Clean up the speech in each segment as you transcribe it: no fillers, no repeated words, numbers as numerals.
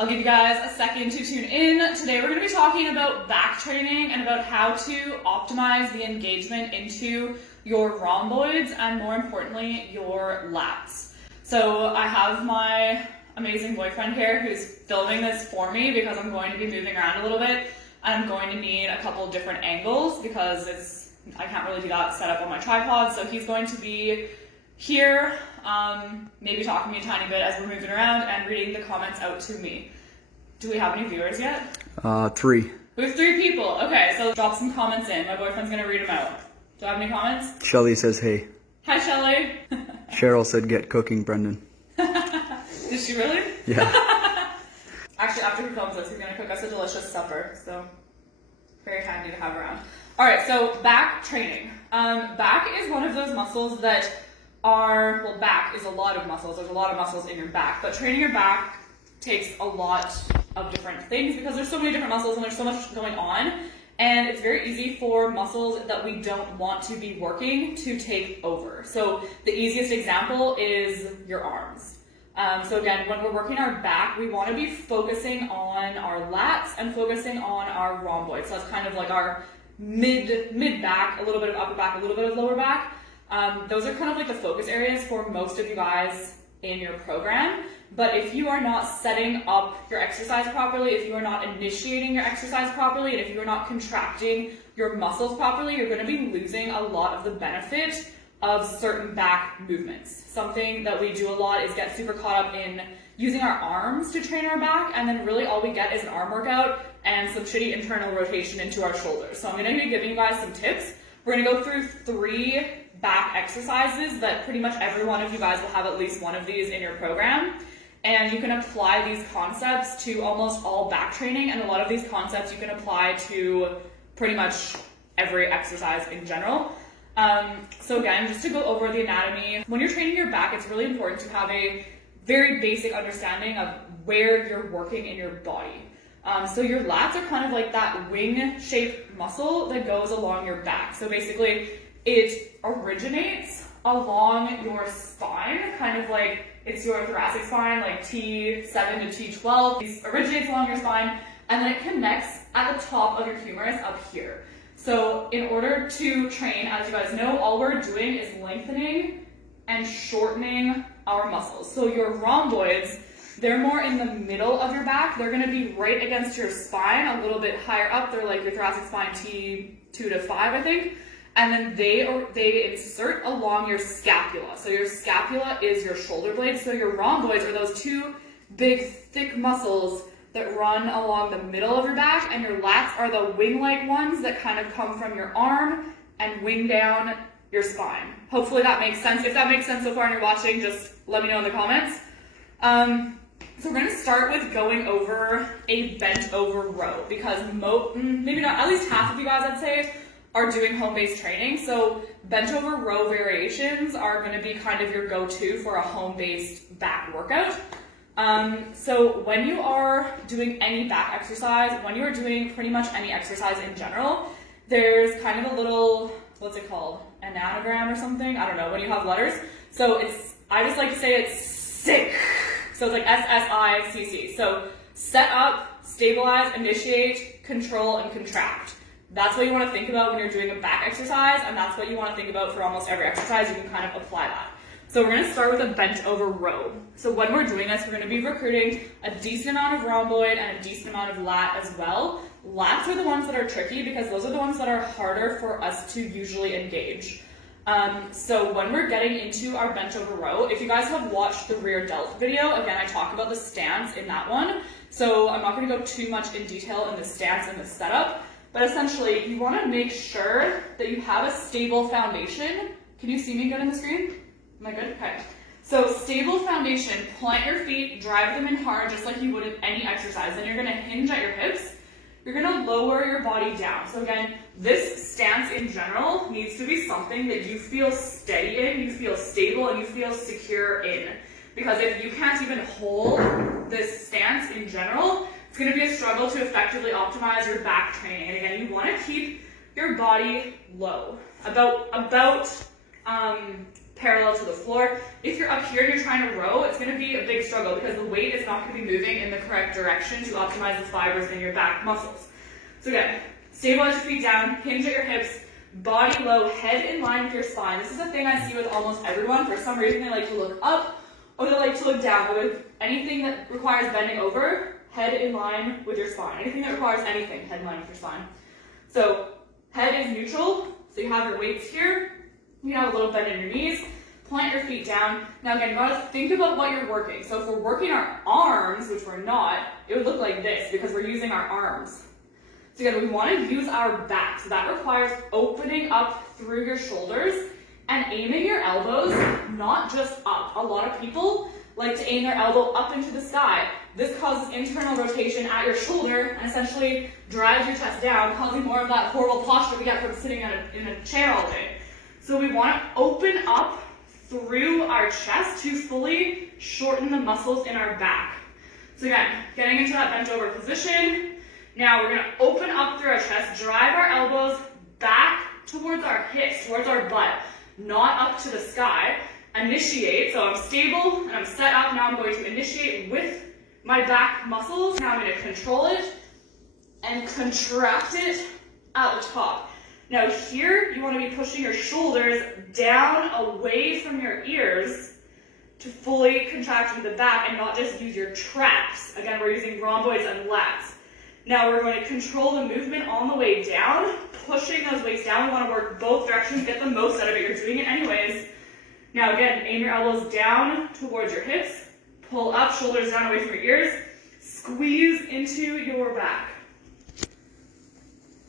I'll give you guys a second to tune in. Today we're going to be talking about back training and about how to optimize the engagement into your rhomboids and, more importantly, your lats. So I have my amazing boyfriend here who's filming this for me because I'm going to be moving around a little bit and I'm going to need a couple of different angles because I can't really do that set up on my tripod. So he's going to be here, maybe talking to me a tiny bit as we're moving around and reading the comments out to me. Do we have any viewers yet? 3. We have 3 people. Okay, so drop some comments in. My boyfriend's gonna read them out. Do I have any comments? Shelly says hey. Hi, Shelly. Cheryl said get cooking, Brendan. Did she really? Yeah. Actually, after he films this, he's gonna cook us a delicious supper, so very handy to have around. All right, so back training. Back is one of those muscles that are, well, back is a lot of muscles. There's a lot of muscles in your back, but training your back takes a lot of different things because there's so many different muscles and there's so much going on, and it's very easy for muscles that we don't want to be working to take over. So the easiest example is your arms. So again, when we're working our back, we want to be focusing on our lats and focusing on our rhomboids. So that's kind of like our mid back, a little bit of upper back, a little bit of lower back. Those are kind of like the focus areas for most of you guys in your program. But if you are not setting up your exercise properly, if you are not initiating your exercise properly, and if you are not contracting your muscles properly, you're going to be losing a lot of the benefit of certain back movements. Something that we do a lot is get super caught up in using our arms to train our back, and then really all we get is an arm workout and some shitty internal rotation into our shoulders. So I'm going to be giving you guys some tips. We're going to go through 3 back exercises that pretty much every one of you guys will have at least one of these in your program. And you can apply these concepts to almost all back training, and a lot of these concepts you can apply to pretty much every exercise in general. So again, just to go over the anatomy, when you're training your back, it's really important to have a very basic understanding of where you're working in your body. So your lats are kind of like that wing-shaped muscle that goes along your back. So basically, it originates along your spine, kind of like it's your thoracic spine, like T7 to T12. It originates along your spine, and then it connects at the top of your humerus up here. So in order to train, as you guys know, all we're doing is lengthening and shortening our muscles. So your rhomboids, they're more in the middle of your back. They're gonna be right against your spine, a little bit higher up. They're like your thoracic spine T2 to 5, I think. And then they insert along your scapula. So your scapula is your shoulder blade. So your rhomboids are those 2 big, thick muscles that run along the middle of your back, and your lats are the wing-like ones that kind of come from your arm and wing down your spine. Hopefully that makes sense. If that makes sense so far and you're watching, just let me know in the comments. So we're going to start with going over a bent over row because maybe not, at least half of you guys, I'd say, are doing home-based training. So bent over row variations are going to be kind of your go-to for a home-based back workout. So when you are doing any back exercise, when you are doing pretty much any exercise in general, there's kind of a little, what's it called? An anagram or something? I don't know, when you have letters. So I just like to say it's SICC. So it's like SSICC. So set up, stabilize, initiate, control, and contract. That's what you want to think about when you're doing a back exercise, and that's what you want to think about for almost every exercise. You can kind of apply that. So we're going to start with a bent over row. So when we're doing this, we're going to be recruiting a decent amount of rhomboid and a decent amount of lat as well. Lats are the ones that are tricky because those are the ones that are harder for us to usually engage. So when we're getting into our bent over row, if you guys have watched the rear delt video, again, I talk about the stance in that one. So I'm not going to go too much in detail in the stance and the setup, but essentially you want to make sure that you have a stable foundation. Can you see me good on the screen? Am I good? Okay. So stable foundation, plant your feet, drive them in hard just like you would in any exercise. Then you're going to hinge at your hips. You're going to lower your body down. So again, this stance in general needs to be something that you feel steady in, you feel stable, and you feel secure in. Because if you can't even hold this stance in general, it's going to be a struggle to effectively optimize your back training. And again, you want to keep your body low, about parallel to the floor. If you're up here and you're trying to row, it's going to be a big struggle because the weight is not going to be moving in the correct direction to optimize the fibers in your back muscles. So again, stabilize your feet down, hinge at your hips, body low, head in line with your spine. This is a thing I see with almost everyone. For some reason, they like to look up or they like to look down. But with anything that requires bending over, head in line with your spine. Anything that requires anything, head in line with your spine. So head is neutral, so you have your weights here. You have a little bend in your knees, plant your feet down. Now again, you gotta think about what you're working. So if we're working our arms, which we're not, it would look like this because we're using our arms. So again, we wanna use our back. So that requires opening up through your shoulders and aiming your elbows, not just up. A lot of people like to aim their elbow up into the sky. This causes internal rotation at your shoulder and essentially drives your chest down, causing more of that horrible posture we get from sitting in a chair all day. So we want to open up through our chest to fully shorten the muscles in our back. So again, getting into that bent over position. Now we're going to open up through our chest, drive our elbows back towards our hips, towards our butt, not up to the sky. Initiate, so I'm stable and I'm set up. Now I'm going to initiate with my back muscles. Now I'm going to control it and contract it at the top. Now here, you want to be pushing your shoulders down away from your ears to fully contract into the back and not just use your traps. Again, we're using rhomboids and lats. Now we're going to control the movement on the way down, pushing those weights down. We want to work both directions, get the most out of it. You're doing it anyways. Now again, aim your elbows down towards your hips, pull up, shoulders down away from your ears, squeeze into your back,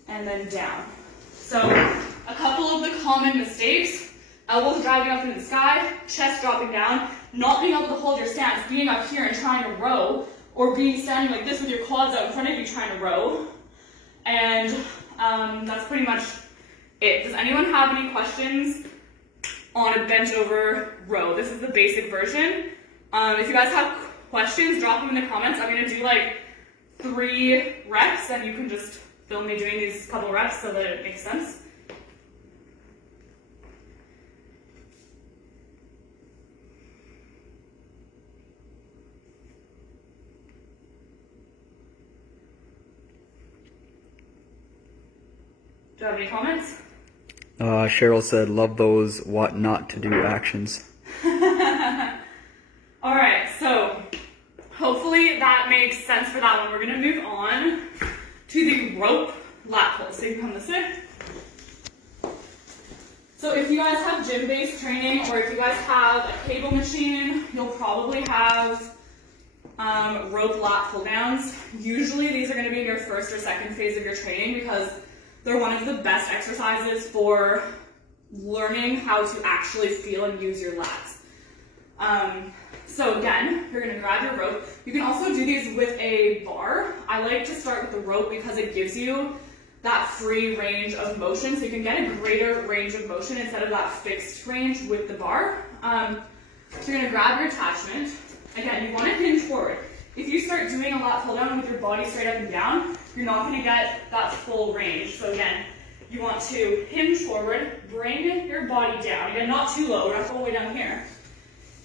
and then down. So a couple of the common mistakes: elbows driving up into the sky, chest dropping down, not being able to hold your stance, being up here and trying to row, or being standing like this with your quads out in front of you trying to row. And that's pretty much it. Does anyone have any questions on a bent over row? This is the basic version. If you guys have questions, drop them in the comments. I'm going to do like 3 reps and you can just film me doing these couple reps so that it makes sense. Do you have any comments? Cheryl said, love those what not to do actions. All right, so hopefully that makes sense for that one. We're gonna move on to the rope lat pull. So you can come this way. So if you guys have gym-based training, or if you guys have a cable machine, you'll probably have rope lat pull-downs. Usually these are gonna be in your first or second phase of your training because they're one of the best exercises for learning how to actually feel and use your lats. So again, you're gonna grab your rope. You can also do these with a bar. I like to start with the rope because it gives you that free range of motion, so you can get a greater range of motion instead of that fixed range with the bar. So you're gonna grab your attachment. Again, you wanna hinge forward. If you start doing a lat pull down with your body straight up and down, you're not going to get that full range. So again, you want to hinge forward, bring your body down. Again, not too low, we're not all the way down here.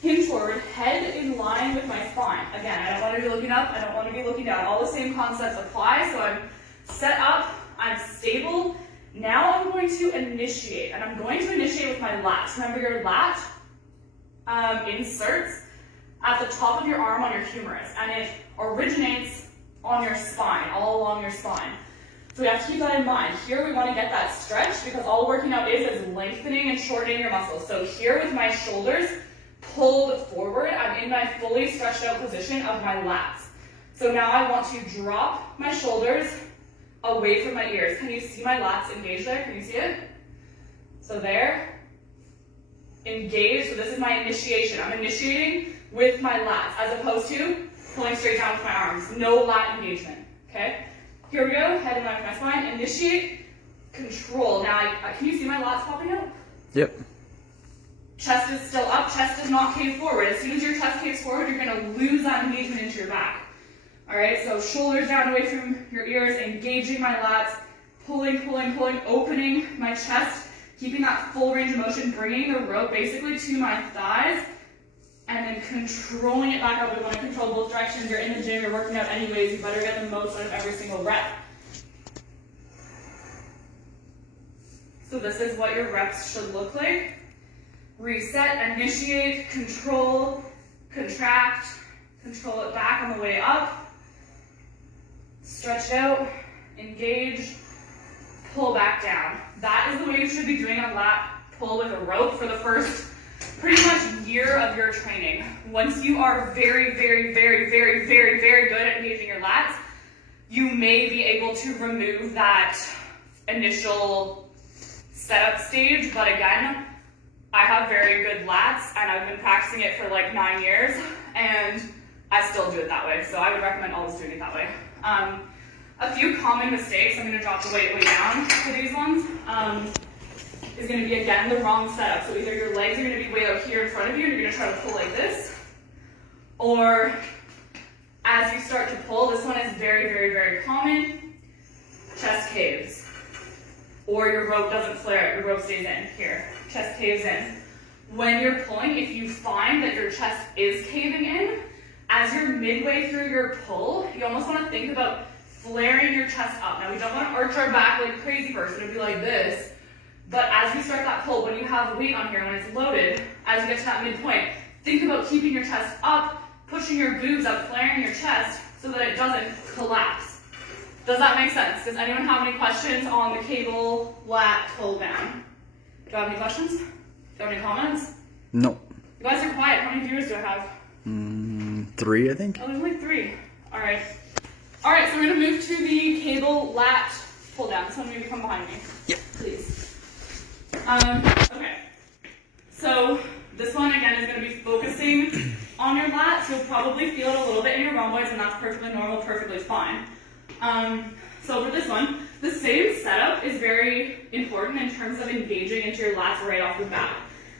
Hinge forward, head in line with my spine. Again, I don't want to be looking up, I don't want to be looking down. All the same concepts apply. So I'm set up, I'm stable. Now I'm going to initiate, and I'm going to initiate with my lats. Remember, your lat inserts at the top of your arm on your humerus, and it originates on your spine, all along your spine. So we have to keep that in mind. Here we want to get that stretch because all working out is lengthening and shortening your muscles. So here with my shoulders pulled forward, I'm in my fully stretched out position of my lats. So now I want to drop my shoulders away from my ears. Can you see my lats engaged there? Can you see it? So there, engaged. So this is my initiation. I'm initiating with my lats as opposed to pulling straight down with my arms. No lat engagement, okay? Here we go, head in line with my spine, initiate, control. Now, can you see my lats popping out? Yep. Chest is still up, chest is not cave forward. As soon as your chest caves forward, you're gonna lose that engagement into your back. All right, so shoulders down away from your ears, engaging my lats, pulling, pulling, pulling, opening my chest Keeping that full range of motion, bringing the rope basically to my thighs, and then controlling it back up. We want to control both directions. You're in the gym, you're working out anyways, you better get the most out of every single rep. So this is what your reps should look like. Reset, initiate, control, contract, control it back on the way up, stretch it out, engage, pull back down. That is the way you should be doing a lat pull with a rope for the first pretty much year of your training. Once you are very, very, very, very, very, very good at engaging your lats, you may be able to remove that initial setup stage, but again, I have very good lats and I've been practicing it for like 9 years and I still do it that way, so I would recommend always doing it that way. A few common mistakes, I'm going to drop the weight way down for these ones, is going to be, again, the wrong setup. So either your legs are going to be way out here in front of you and you're going to try to pull like this, or as you start to pull, this one is very, very, very common, chest caves. Or your rope doesn't flare, your rope stays in here, chest caves in. When you're pulling, if you find that your chest is caving in, as you're midway through your pull, you almost want to think about flaring your chest up. Now we don't want to arch our back like crazy person, it'd be like this, but as you start that pull, when you have weight on here, when it's loaded, as you get to that midpoint, think about keeping your chest up, pushing your boobs up, flaring your chest so that it doesn't collapse. Does that make sense? Does anyone have any questions on the cable lat pull down? Do you have any questions? Do you have any comments? No. You guys are quiet. How many viewers do I have? 3, I think. Oh, there's only 3. All right. All right, so we're gonna move to the cable lat pull down. Someone maybe come behind me. Yep. Please. Okay. So this one again is gonna be focusing on your lats. You'll probably feel it a little bit in your rhomboids, and that's perfectly normal, perfectly fine. So for this one, the same setup is very important in terms of engaging into your lats right off the bat.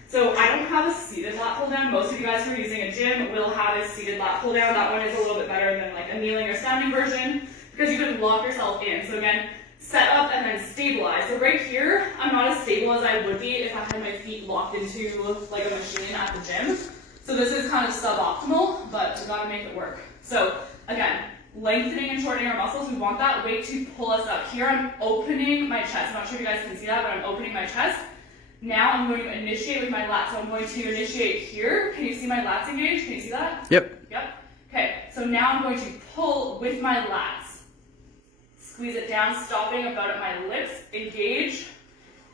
So I don't have a seated lat pull down. Most of you guys who are using a gym will have a seated lat pull down. That one is a little bit better than like a kneeling or standing version because you can lock yourself in. So again, set up and then stabilize. So right here, I'm not as stable as I would be if I had my feet locked into like a machine at the gym. So this is kind of suboptimal, but we gotta make it work. So again, lengthening and shortening our muscles, we want that weight to pull us up. Here I'm opening my chest. I'm not sure if you guys can see that, but I'm opening my chest. Now I'm going to initiate with my lats. So I'm going to initiate here. Can you see my lats engaged? Can you see that? Yep. Yep. Okay, so now I'm going to pull with my lats. Squeeze it down, stopping about at my lips, engage,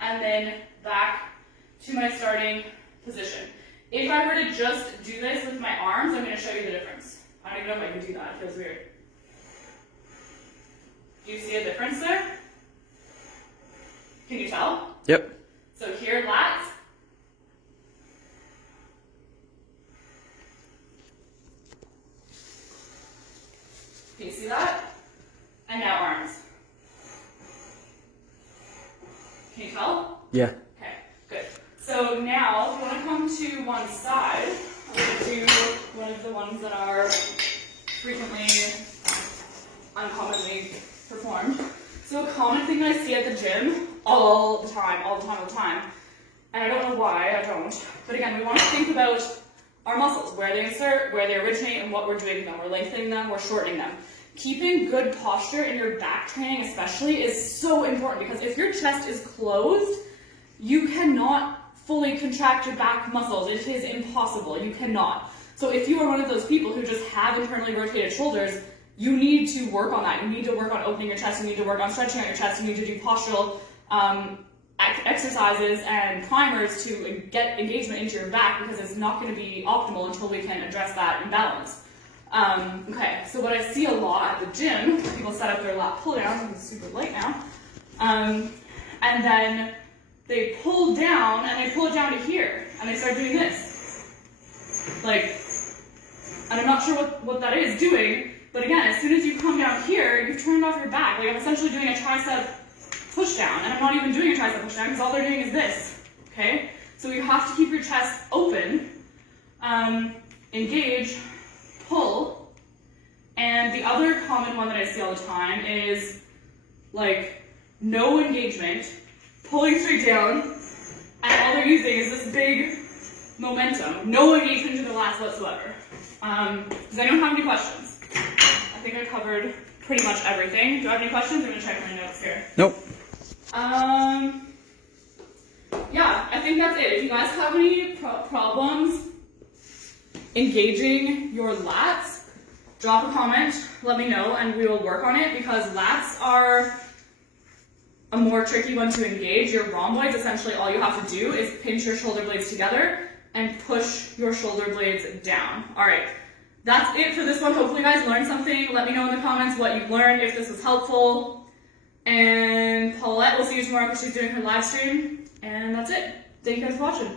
and then back to my starting position. If I were to just do this with my arms, I'm going to show you the difference. I don't even know if I can do that. It feels weird. Do you see a difference there? Can you tell? Yep. So here, lats. Can you see that? And now arms. Can you tell? Yeah. Okay, good. So now, if you want to come to one side, I'm going to do one of the ones that are frequently, uncommonly performed. So a common thing I see at the gym all the time, and I don't know why I don't, but again, we want to think about our muscles, where they insert, where they originate, and what we're doing with them. We're lengthening them, we're shortening them. Keeping good posture in your back training especially is so important because if your chest is closed, you cannot fully contract your back muscles. It is impossible, you cannot. So if you are one of those people who just have internally rotated shoulders, you need to work on that. You need to work on opening your chest, you need to work on stretching out your chest, you need to do postural exercises and primers to get engagement into your back because it's not going to be optimal until we can address that imbalance. Okay, so what I see a lot at the gym, people set up their lat pull down, it's super light now, and then they pull down and they pull it down to here and they start doing this. Like, and I'm not sure what that is doing, but again, as soon as you come down here, you've turned off your back. Like I'm essentially doing a tricep push down, and I'm not even doing a tricep push down because all they're doing is this, okay? So you have to keep your chest open, engage, pull, and the other common one that I see all the time is like no engagement, pulling straight down, they're using is this big momentum. No engagement to the lats whatsoever. Does anyone have any questions? I think I covered pretty much everything. Do I have any questions? I'm gonna check my notes here. Nope. Yeah, I think that's it. If you guys have any problems engaging your lats, drop a comment, let me know, and we will work on it, because lats are a more tricky one to engage. Your rhomboids, essentially all you have to do is pinch your shoulder blades together and push your shoulder blades down. All right, that's it for this one. Hopefully you guys learned something. Let me know in the comments what you learned, if this was helpful. And Paulette, we'll see you tomorrow because she's doing her live stream. And that's it. Thank you guys for watching.